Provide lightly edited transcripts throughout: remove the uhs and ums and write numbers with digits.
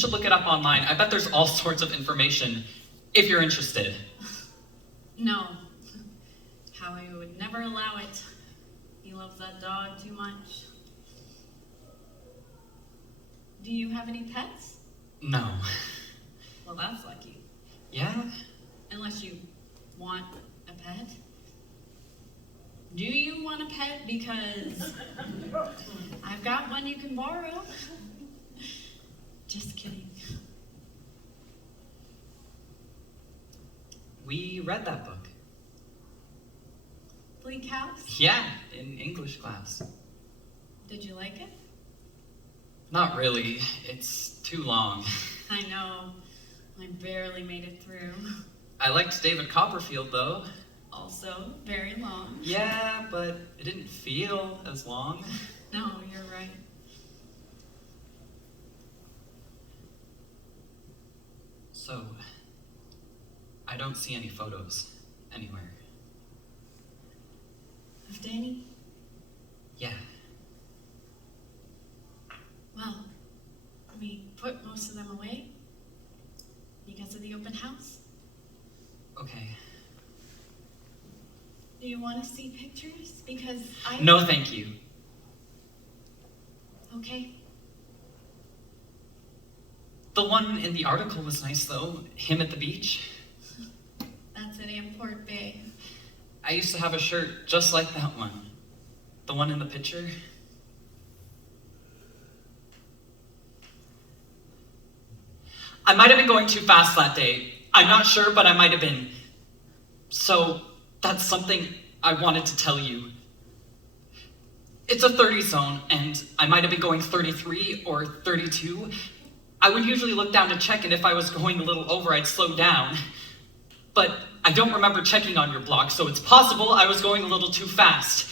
should look it up online. I bet there's all sorts of information if you're interested. No. Howie would never allow it. He loves that dog too much. Do you have any pets? No. Well, that's lucky. Yeah? Unless you want a pet. Do you want a pet? Because I've got one you can borrow. Just kidding. We read that book. Bleak House? Yeah, in English class. Did you like it? Not really. It's too long. I know. I barely made it through. I liked David Copperfield, though. Also, very long. Yeah, but it didn't feel as long. No, you're right. So, I don't see any photos anywhere. Of Danny? Yeah. Well, we put most of them away because of the open house. Okay. Do you want to see pictures? Because No, thank you. Okay. The one in the article was nice, though. Him at the beach. That's at Amport Bay. I used to have a shirt just like that one. The one in the picture. I might have been going too fast that day. I'm not sure, but I might have been. So, that's something I wanted to tell you. It's a 30 zone, and I might have been going 33 or 32. I would usually look down to check, and if I was going a little over, I'd slow down. But I don't remember checking on your block, so it's possible I was going a little too fast.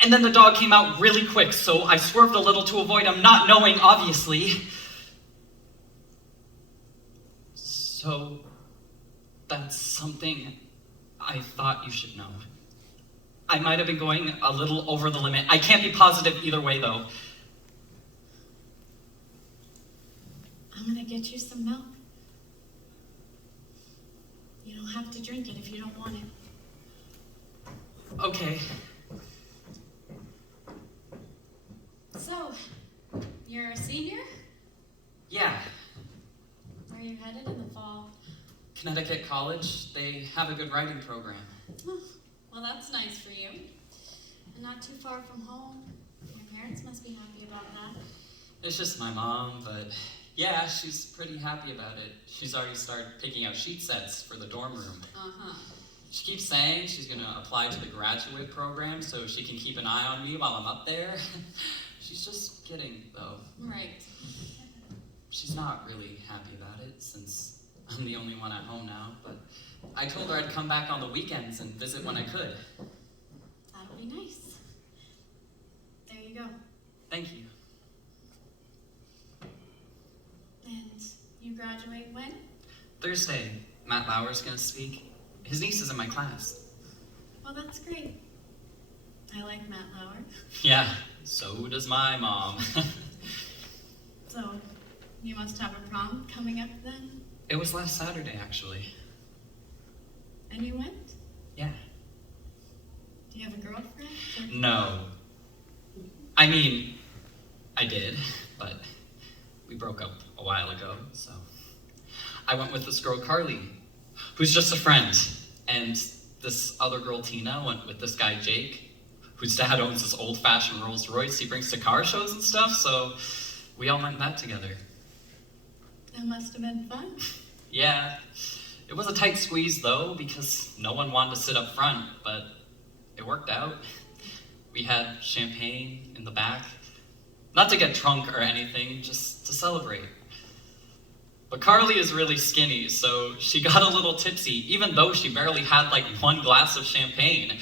And then the dog came out really quick, so I swerved a little to avoid him not knowing, obviously. So, that's something I thought you should know. I might have been going a little over the limit. I can't be positive either way, though. I'm gonna get you some milk. You don't have to drink it if you don't want it. Okay. So, you're a senior? Yeah. Where are you headed in the fall? Connecticut College, they have a good writing program. Oh, well, that's nice for you. And not too far from home. Your parents must be happy about that. It's just my mom, but yeah, she's pretty happy about it. She's already started picking out sheet sets for the dorm room. Uh-huh. She keeps saying she's gonna apply to the graduate program so she can keep an eye on me while I'm up there. She's just kidding, though. Right. She's not really happy about it since I'm the only one at home now, but I told her I'd come back on the weekends and visit when I could. That'll be nice. There you go. Thank you. And you graduate when? Thursday, Matt Lauer's gonna speak. His niece is in my class. Well, that's great. I like Matt Lauer. Yeah, so does my mom. So, you must have a prom coming up then? It was last Saturday, actually. And you went? Yeah. Do you have a girlfriend? Or- No. I mean, I did, but we broke up a while ago, so. I went with this girl, Carly, who's just a friend. And this other girl, Tina, went with this guy, Jake, whose dad owns this old-fashioned Rolls Royce he brings to car shows and stuff, so we all went in that together. That must have been fun. Yeah. It was a tight squeeze, though, because no one wanted to sit up front, but it worked out. We had champagne in the back. Not to get drunk or anything, just to celebrate. But Carly is really skinny, so she got a little tipsy, even though she barely had like one glass of champagne.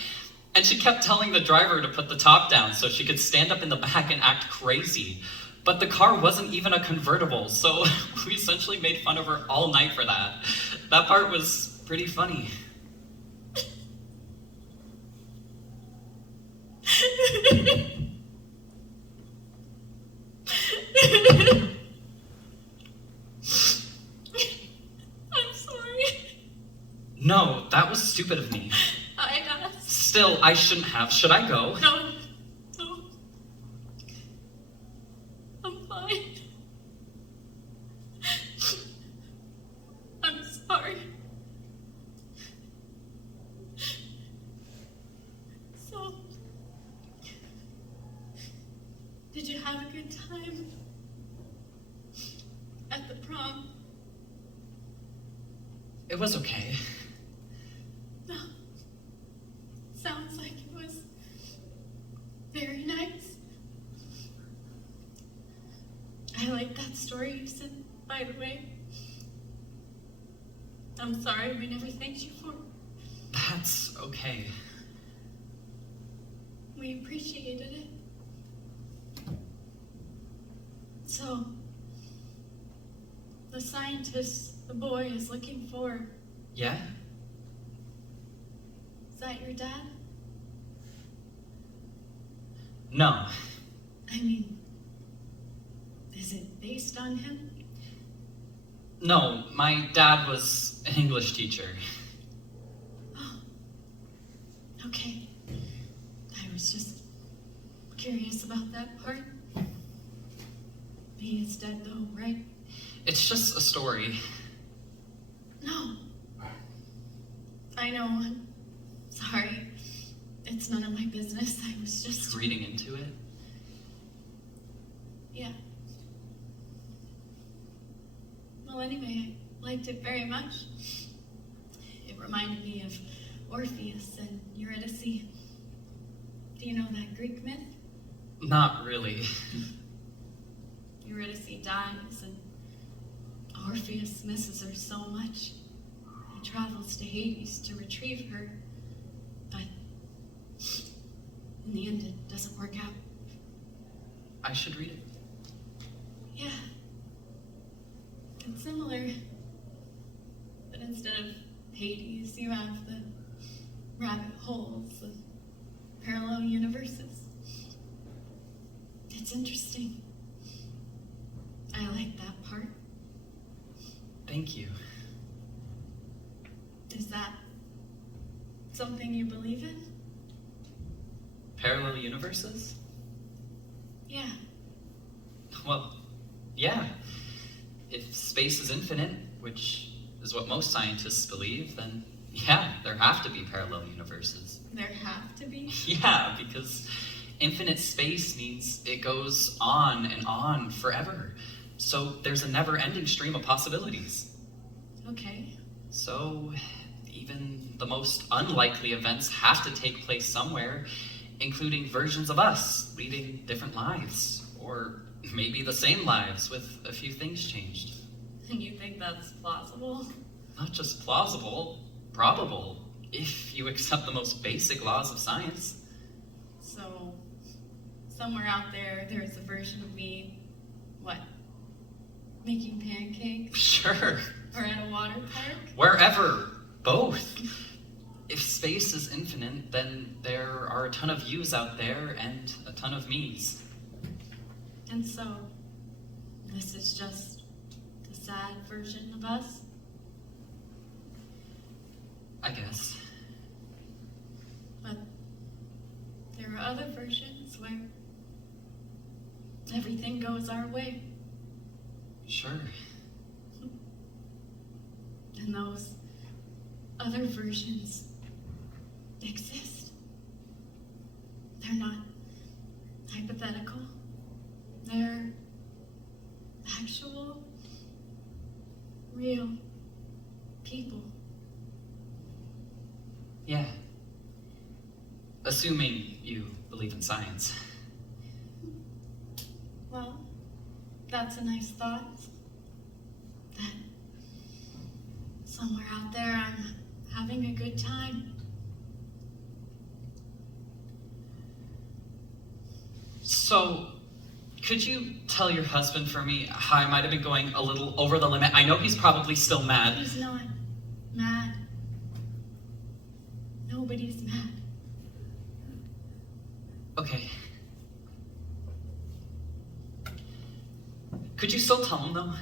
And she kept telling the driver to put the top down so she could stand up in the back and act crazy. But the car wasn't even a convertible, so we essentially made fun of her all night for that. That part was pretty funny. No, that was stupid of me. I asked. Still, I shouldn't have. Should I go? No. No. I'm fine. I'm sorry. So, did you have a good time at the prom? It was okay. No. Sounds like it was very nice. I like that story you said, by the way. I'm sorry we never thanked you for it. That's okay. We appreciated it. So, the scientist the boy is looking for, Yeah? is that your dad? No. I mean, is it based on him? No, my dad was an English teacher. Oh, okay. I was just curious about that part. He is dead though, right? It's just a story. No. I know, I'm sorry. It's none of my business. I was just... Reading into it? Yeah. Well, anyway, I liked it very much. It reminded me of Orpheus and Eurydice. Do you know that Greek myth? Not really. Eurydice dies and Orpheus misses her so much. He travels to Hades to retrieve her, but in the end it doesn't work out. I should read it. Yeah. It's similar, but instead of Hades, you have the rabbit holes of parallel universes. It's interesting. I like that part. Thank you. Is that something you believe in? Parallel universes? Yeah. Well, yeah. If space is infinite, which is what most scientists believe, then yeah, there have to be parallel universes. There have to be? Yeah, because infinite space means it goes on and on forever. So there's a never-ending stream of possibilities. Okay. So even the most unlikely events have to take place somewhere, including versions of us leading different lives, or maybe the same lives with a few things changed. And you think that's plausible? Not just plausible, probable, if you accept the most basic laws of science. So, somewhere out there, there's a version of me, what? Making pancakes? Sure, Or at a water park? wherever, both. If space is infinite, then there are a ton of yous out there and a ton of me's. And so, this is just the sad version of us? I guess. But there are other versions where everything goes our way. Sure. And those other versions exist. They're not hypothetical. They're actual, real people. Yeah. Assuming you believe in science. Well, that's a nice thought. That somewhere out there I'm having a good time. So, could you tell your husband for me how I might have been going a little over the limit? I know he's probably still mad. He's not mad. Nobody's mad. Okay. Could you still tell him though?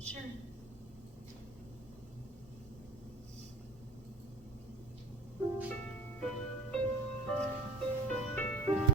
Sure.